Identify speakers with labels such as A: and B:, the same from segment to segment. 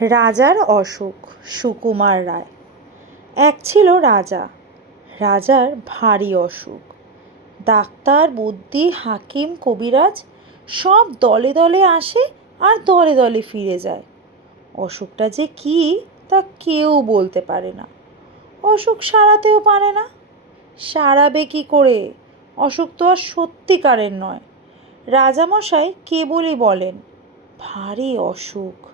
A: রাজার অসুখ সুকুমার রায়। এক ছিল রাজা, রাজার ভারী অসুখ ডাক্তার, বুদ্ধি, হাকিম, কবিরাজ সব দলে দলে আসে আর দলে দলে ফিরে যায়। অসুখটা যে কী তা কেউ বলতে পারে না। অসুখ সারাতেও পারে না। সারাবে কী করে? অসুখ তো আর সত্যিকারের নয়। রাজামশাই কেবলই বলেন, ভারী অসুখ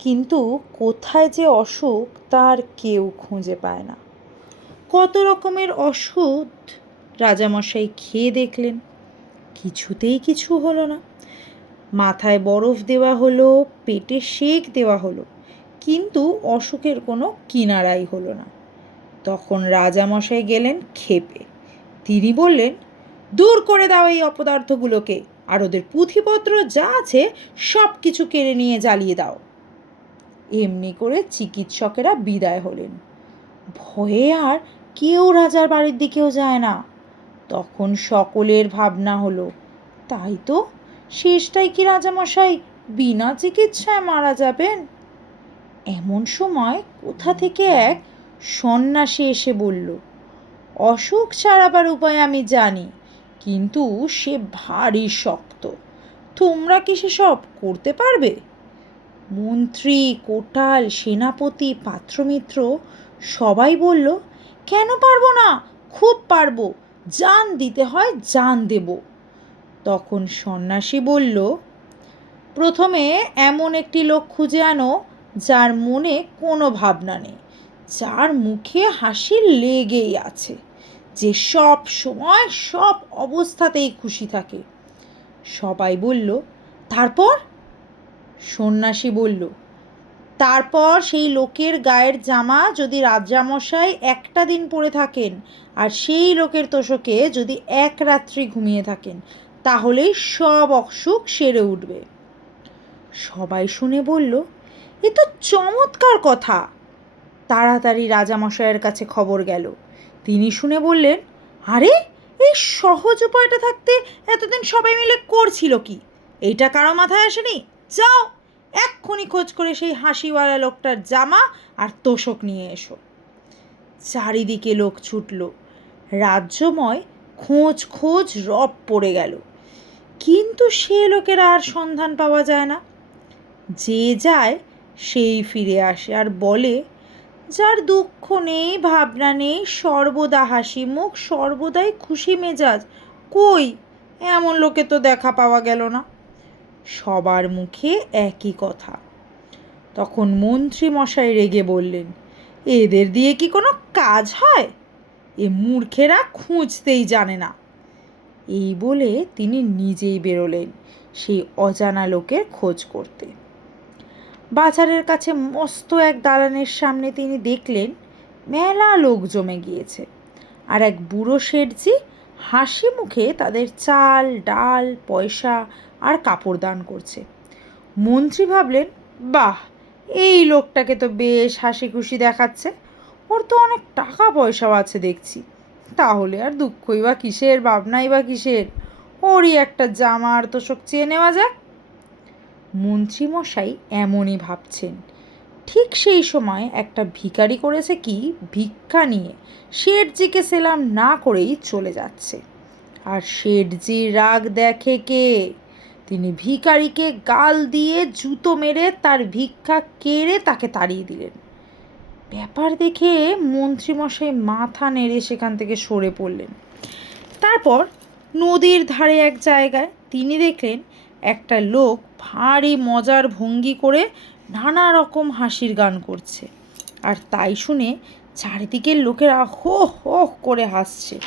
A: কিন্তু কোথায় যে অসুখ, তার কেউ খুঁজে পায় না। কত রকমের ওষুধ রাজামশাই খেয়ে দেখলেন। কিছুতেই কিছু হলো না। মাথায় বরফ দেওয়া হলো, পেটে সেক দেওয়া হলো, কিন্তু অসুখের কোনো কিনারাই হলো না। তখন রাজামশাই গেলেন খেপে তিনি বললেন, দূর করে দাও এই অপদার্থগুলোকে। আর ওদের পুঁথিপত্র যা আছে সব কিছু কেড়ে নিয়ে জ্বালিয়ে দাও। এমনি করে চিকিৎসকেরা বিদায় হলেন। ভয়ে আর কেউ রাজার বাড়ির দিকেও যায় না। তখন সকলের ভাবনা হলো, তাই তো শেষটাই কি রাজামশাই বিনা চিকিৎসায় মারা যাবেন? এমন সময় কোথা থেকে এক সন্ন্যাসী এসে বলল, অসুখ ছাড়াবার উপায় আমি জানি, কিন্তু সে ভারী শক্ত। তোমরা কি সেসব করতে পারবে? মন্ত্রী, কোটাল, সেনাপতি, পাত্রমিত্র সবাই বলল, কেন পারব না? খুব পারব। জান দিতে হয়, জান দেব। তখন সন্ন্যাসী বলল, প্রথমে এমন একটি লোক খুঁজে আনো যার মনে কোনো ভাবনা নেই। যার মুখে হাসি লেগেই আছে, যে সব সময় সব অবস্থাতেই খুশি থাকে। সবাই বলল, তারপর? সন্ন্যাসী বলল, তারপর সেই লোকের গায়ের জামা যদি রাজামশাই একটা দিন পরে থাকেন, আর সেই লোকের তোষকে যদি এক রাত্রি ঘুমিয়ে থাকেন, তাহলেই সব অসুখ সেরে উঠবে। সবাই শুনে বলল, এ তো চমৎকার কথা! তাড়াতাড়ি রাজামশাইয়ের কাছে খবর গেল। তিনি শুনে বললেন, আরে, এই সহজ উপায়টা থাকতে এতদিন সবাই মিলে করছিল কি? এইটা কারও মাথায় আসেনি? যাও, এক্ষুনি খোঁজ করে সেই হাসিওয়ালা লোকটার জামা আর তোষক নিয়ে এসো। চারিদিকে লোক ছুটল। রাজ্যময় খোঁজ খোঁজ রব পড়ে গেল। কিন্তু সে লোকের আর সন্ধান পাওয়া যায় না। যে যায় সেই ফিরে আসে আর বলে, যার দুঃখ নেই, ভাবনা নেই, সর্বদা হাসি মুখ, সর্বদাই খুশি মেজাজ, কই? এমন লোকে তো দেখা পাওয়া গেল না। সবার মুখে একই কথা। তখন মন্ত্রী মশাই রেগে বললেন, এদের দিয়ে কি কোনো কাজ হয়? এ মূর্খেরা খুঁজতেই জানে না। এই বলে তিনি নিজেই বেরোলেন সেই অজানা লোকের খোঁজ করতে। বাজারের কাছে মস্ত এক দালানের সামনে তিনি দেখলেন, মেলা লোক জমে গিয়েছে। আর এক বুড়ো শেঠজি হাসি মুখে তাদের চাল, ডাল, পয়সা আর কাপড় দান করছে। মন্ত্রী ভাবলেন, বাহ, এই লোকটাকে তো বেশ হাসি খুশি দেখাচ্ছে। ওর তো অনেক টাকা পয়সাও আছে দেখছি। তাহলে আর দুঃখই বা কিসের, ভাবনাই বা কিসের? ওরই একটা জামা আর তোষক চেয়ে নেওয়া যাক? মন্ত্রীমশাই এমনই ভাবছেন। ঠিক সেই সময় একটা ভিখারি করেছে কি? ভিক্ষা নিয়ে। শেঠজিকে সেলাম না করেই চলে যাচ্ছে। আর শেঠজির রাগ দেখে কে? তিনি ভিখারিকে গাল দিয়ে জুতো মেরে তার ভিক্ষা কেড়ে তাকে তাড়িয়ে দিলেন। ব্যাপার দেখে মন্ত্রীমশাই মাথা নেড়ে সেখান থেকে সরে পড়লেন। তারপর নদীর ধারে এক জায়গায় তিনি দেখলেন একটা লোক ভারী মজার ভঙ্গি করে নানা রকম হাসির গান করছে। আর তাই শুনে চারিদিকের লোকেরা হো হো, করে হাসছে।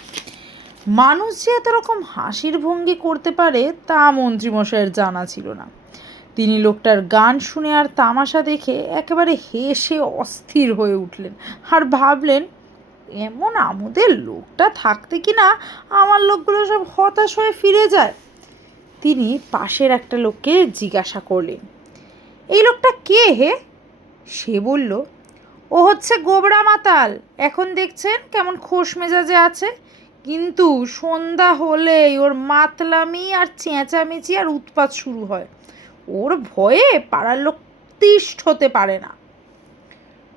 A: মানুষ যে এত রকম হাসির ভঙ্গি করতে পারে তা মন্ত্রীমশাইয়ের জানা ছিল না। তিনি লোকটার গান শুনে আর তামাশা দেখে একেবারে হেসে অস্থির হয়ে উঠলেন আর ভাবলেন, এমন আমাদের লোকটা থাকতে কি না আমার লোকগুলো সব হতাশ হয়ে ফিরে যায়? তিনি পাশের একটা লোককে জিজ্ঞাসা করলেন এই লোকটা কে হে? সে বলল, ও হচ্ছে গোবরা মাতাল। এখন দেখছেন কেমন খোশ মেজাজে আছে। কিন্তু সন্ধ্যা হলেই ওর মাতলামি আর চেঁচামেচি আর উৎপাত শুরু হয়। ওর ভয়ে পাড়ার লোক তিষ্ঠ হতে পারে না।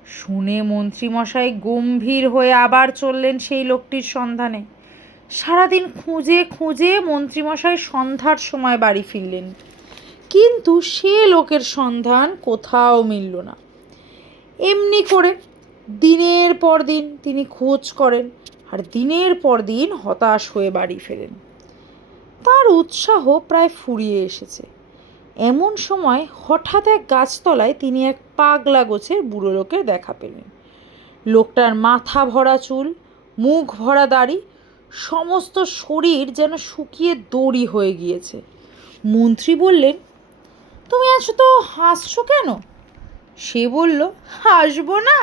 A: শুনে মন্ত্রীমশাই গম্ভীর হয়ে আবার চললেন সেই লোকটির সন্ধানে। সারাদিন খুঁজে খুঁজে মন্ত্রীমশাই সন্ধ্যার সময় বাড়ি ফিরলেন। কিন্তু সে লোকের সন্ধান কোথাও মিলল না। এমনি করে দিনের পর দিন তিনি খোঁজ করেন আর দিনের পর দিন হতাশ হয়ে বাড়ি ফেরেন। তার উৎসাহ প্রায় ফুরিয়ে এসেছে। এমন সময় হঠাৎ এক গাছতলায় তিনি এক পাগলা গোছের বুড়ো লোকের দেখা পেলেন। লোকটার মাথা ভরা চুল, মুখ ভরা দাড়ি, সমস্ত শরীর যেন শুকিয়ে দড়ি হয়ে গিয়েছে। মন্ত্রী বললেন তুমি আছো তো হাসছো কেন? সে বলল হাসবো না।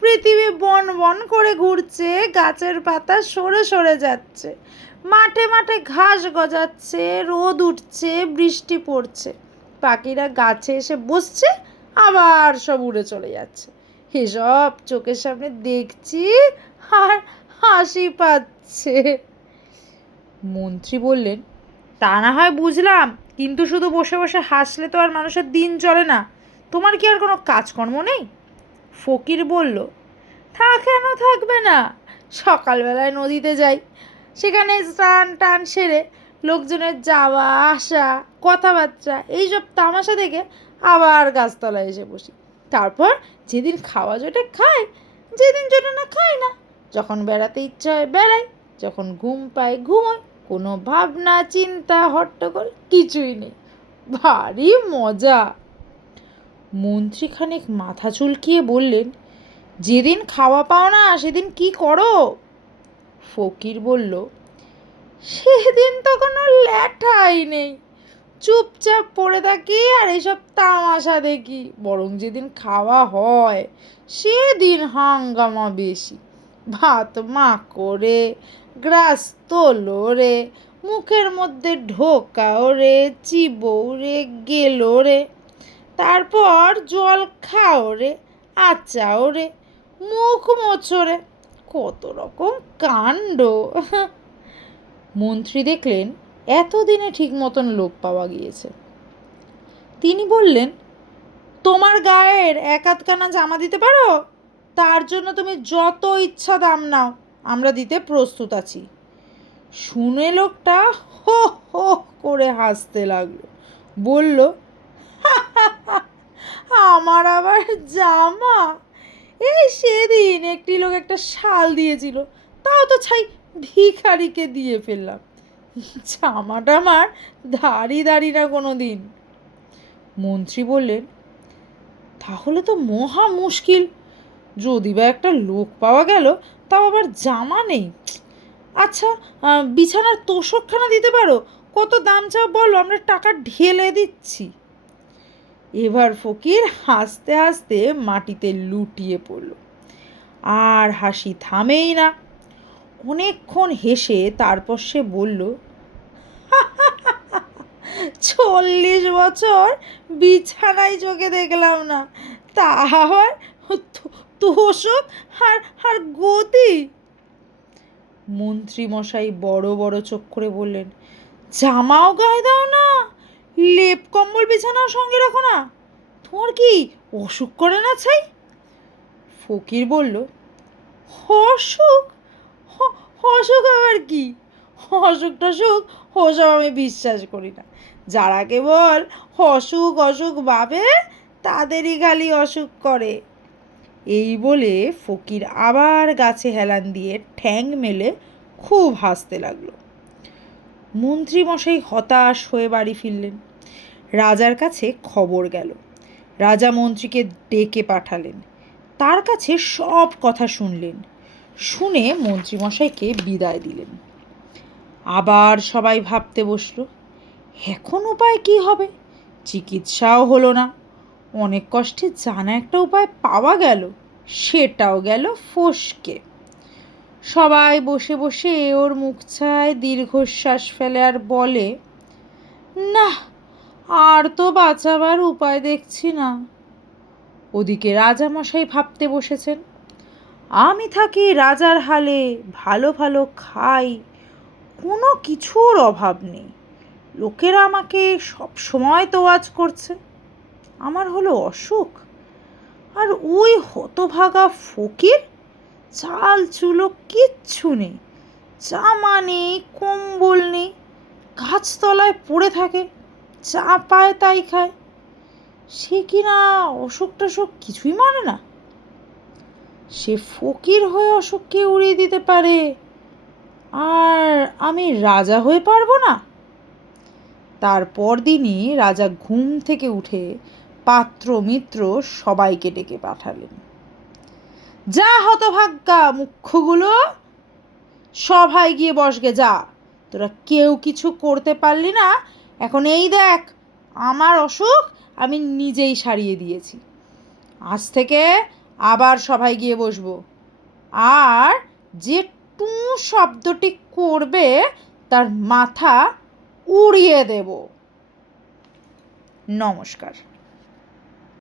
A: পৃথিবী বন বন করে ঘুরছে, গাছের পাতা সরে সরে যাচ্ছে। মাঠে মাঠে ঘাস গজাচ্ছে, রোদ উঠছে, বৃষ্টি পড়ছে। পাখিরা গাছে এসে বসছে, আবার সব উড়ে চলে যাচ্ছে। এসব চোখের সামনে দেখছি আর হাসি পাচ্ছে। মন্ত্রী বললেন, তা না হয় বুঝলাম কিন্তু শুধু বসে বসে হাসলে তো আর মানুষের দিন চলে না। তোমার কি আর কোনো কাজকর্ম নেই? ফকির বলল, তা কেন থাকবে না? সকালবেলায় নদীতে যাই। সেখানে স্নান টান সেরে লোকজনের যাওয়া, আসা, কথাবার্তা, এইসব তামাশা দেখে আবার গাছতলায় এসে বসি। তারপর যেদিন খাওয়া জোটে খায় যেদিন জোটে না খায় না। যখন বেড়াতে ইচ্ছা হয় বেড়াই, যখন ঘুম পায় ঘুমোয় কোনো ভাবনা, চিন্তা, হট্টগোল কিছুই নেই। ভারী মজা। মন্ত্রী খানিক মাথা চুলকিয়ে বললেন, যেদিন খাওয়া পাও না, সেদিন কি করো? ফকির বলল, সেদিন তো কোনো ল্যাঠাই নেই। চুপচাপ পড়ে থাকি আর এইসব তামাশা দেখি। বরং যেদিন খাওয়া হয়, সেদিন হাঙ্গামা বেশি। ভাত মা করে গ্রাস তোলো রে মুখের মধ্যে ঢোকাও রে, চিবও রে, গেলো রে। তারপর জল খাও রে, আচাও রে, মুখ মোছরে কত রকম কাণ্ড। মন্ত্রী দেখলেন, এতদিনে ঠিক মতন লোক পাওয়া গিয়েছে। তিনি বললেন, তোমার গায়ের এক আধখানা জামা দিতে পারো? তার জন্য তুমি যত ইচ্ছা দাম নাও। আমরা দিতে প্রস্তুত আছি। শুনে লোকটা হো হো করে হাসতে লাগল। বলল আমার আবার জামা? এই সেদিন একটি লোক একটা শাল দিয়েছিল, তাও তো ছাই ভিখারিকে দিয়ে ফেললাম। জামাটা আমার ধারি দাড়ি না কোনো দিন মন্ত্রী বললেন, তাহলে তো মহা মুশকিল। যদি বা একটা লোক পাওয়া গেল তাও আবার জামা নেই? আচ্ছা বিছানার তোষকখানা দিতে পারো? কত দাম চাও বলো, আমরা টাকা ঢেলে দিচ্ছি। এবার ফকির হাসতে হাসতে মাটিতে লুটিয়ে পড়ল। আর হাসি থামেই না। অনেকক্ষণ হেসে তারপর সে বলল চল্লিশ বছর বিছানায় চোখে দেখলাম না। তা আবার তোষক আর আর গতি। মন্ত্রী মশাই বড় বড় চোখ করে বললেন, জামাও গায়ে দাও না, লেপ কম্বল বিছানাও সঙ্গে রাখো না। তোমার কি অসুখ করে না, ছাই? ফকির বলল, অসুখ? অসুখ আবার কি? অসুখ টসুখ ওসব আমি বিশ্বাস করি না। যারা কেবল অসুখ অসুখ ভাবে, তাদেরই খালি অসুখ করে। এই বলে ফকির আবার গাছে হেলান দিয়ে ঠ্যাং মেলে খুব হাসতে লাগল। মন্ত্রীমশাই হতাশ হয়ে বাড়ি ফিরলেন। রাজার কাছে খবর গেল। রাজা মন্ত্রীকে ডেকে পাঠালেন। তার কাছে সব কথা শুনলেন। শুনে মন্ত্রীমশাইকে বিদায় দিলেন। আবার সবাই ভাবতে বসল, এখন উপায় কি হবে? চিকিৎসাও হলো না। অনেক কষ্টে জানা একটা উপায় পাওয়া গেল, সেটাও গেল ফসকে। সবাই বসে বসে ওর মুখ ছায় দীর্ঘশ্বাস ফেলে আর বলে, না, আর তো বাঁচাবার উপায় দেখছি না। ওদিকে রাজামশাই ভাবতে বসেছেন, আমি থাকি রাজার হালে, ভালো ভালো খাই, কোনো কিছুর অভাব নেই। লোকেরা আমাকে সব সময় তোয়াজ করছে। আমার হলো অসুখ। আর ওই হতভাগা ফকির? চাল, চুলো কিচ্ছু নেই। জামা নেই, কম্বল নেই। গাছতলায় পড়ে থাকে, চা পায়, তাই খায়। সে কি না অসুখ টসুখ কিছুই মানে না? সে ফকির হয়ে অসুখকে উড়িয়ে দিতে পারে। আর আমি রাজা হয়ে পারব না? তারপর দিনই রাজা ঘুম থেকে উঠে পাত্র মিত্র সবাইকে ডেকে পাঠালেন। যা হতভাগ্যা মুখ্যগুলো, সভায় গিয়ে বসগে যা। তোরা কেউ কিছু করতে পারলি না। এখন এই দেখ, আমার অসুখ আমি নিজেই সারিয়ে দিয়েছি। আজ থেকে আবার সভায় গিয়ে বসবো। আর যে টু শব্দটি করবে, তার মাথা উড়িয়ে দেব। নমস্কার।